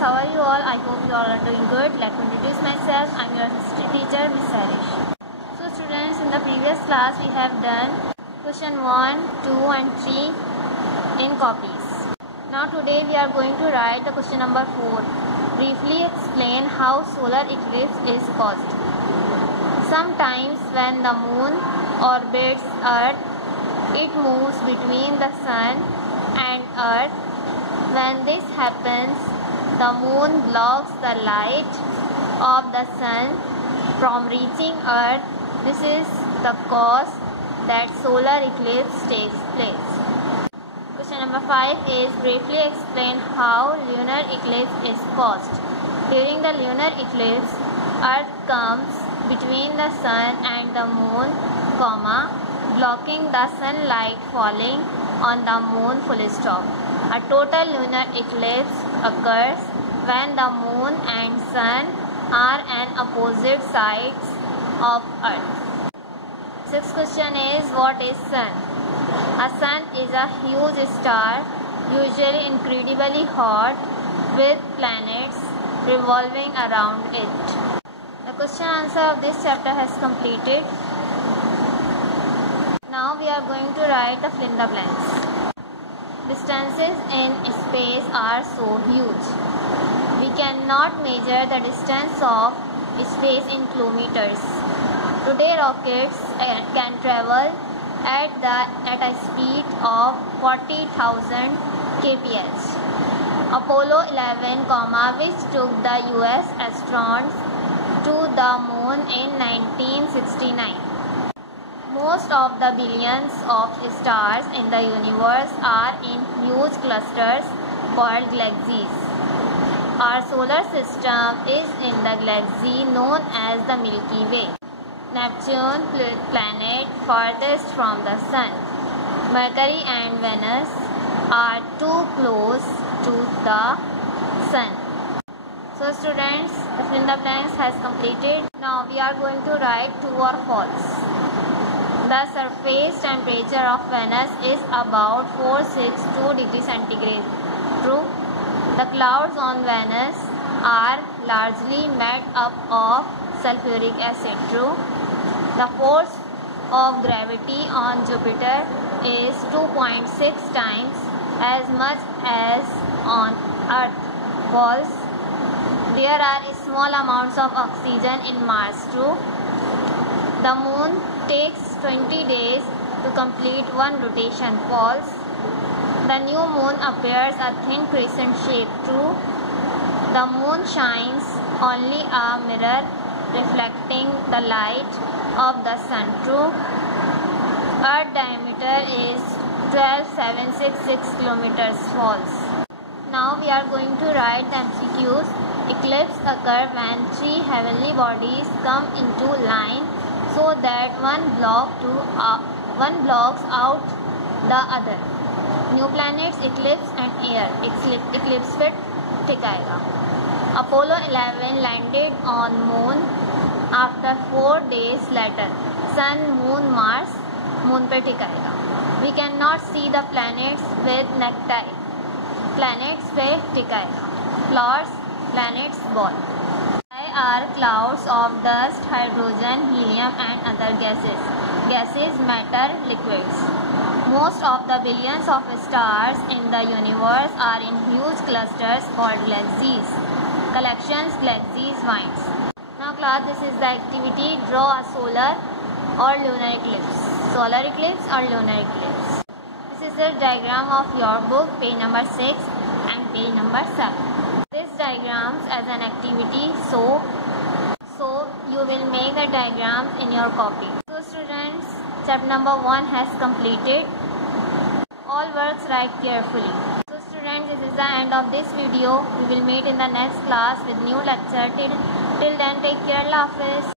how are you all? I hope you all are doing good. Let me introduce myself. I am your history teacher, Miss Harish. So students, in the previous class we have done question 1, 2 and 3 in copies. Now today we are going to write the question number 4. Briefly explain how solar eclipse is caused. Sometimes when the moon orbits Earth, it moves between the sun and Earth. When this happens, the moon blocks the light of the sun from reaching Earth. This is the cause that solar eclipse takes place. Question number 5 is briefly explain how lunar eclipse is caused. During the lunar eclipse, Earth comes between the sun and the moon, blocking the sunlight falling on the moon full stop. A total lunar eclipse occurs when the moon and sun are on opposite sides of Earth. Sixth question is what is sun? A sun is a huge star, usually incredibly hot, with planets revolving around it. The question answer of this chapter has completed. Now we are going to write the fill in the blanks. Distances in space are so huge. We cannot measure the distance of space in kilometers. Today rockets can travel at a speed of 40,000 kph. Apollo 11, which took the US astronauts to the moon in 1969. Most of the billions of stars in the universe are in huge clusters called galaxies. Our solar system is in the galaxy known as the Milky Way. Neptune, planet farthest from the Sun. Mercury and Venus are too close to the Sun. So students, the fill in the blanks has completed. Now we are going to write true or false. The surface temperature of Venus is about 462 degrees centigrade. True. The clouds on Venus are largely made up of sulfuric acid. True. The force of gravity on Jupiter is 2.6 times as much as on Earth. False. There are small amounts of oxygen in Mars. True. The moon takes 20 days to complete one rotation. False. The new moon appears a thin crescent shape. True. The moon shines only a mirror reflecting the light of the sun. True. Earth diameter is 12,766 kilometers. False. Now we are going to write the MCQs. Eclipse occur when three heavenly bodies come into line so that one blocks out the other. New planets, eclipse and air. Eclipse पे ठीक आएगा. Apollo 11 landed on moon after 4 days later. Sun, moon, Mars. Moon पे ठीक आएगा. We cannot see the planets with naked eye. Planets पे ठीक आएगा. Flowers, planets, ball. Are clouds of dust, hydrogen, helium and other gases. Gases, matter, liquids. Most of the billions of stars in the universe are in huge clusters called galaxies. Collections, galaxies, winds. Now class, this is the activity. Draw a solar or lunar eclipse. Solar eclipse or lunar eclipse. This is the diagram of your book, page number 6 and page number 7. This diagrams as an activity, so you will make the diagrams in your copy. So students, chapter number 1 has completed. All works write carefully. So students, this is the end of this video. We will meet in the next class with new lecture. Till then, take care. Allah Hafiz.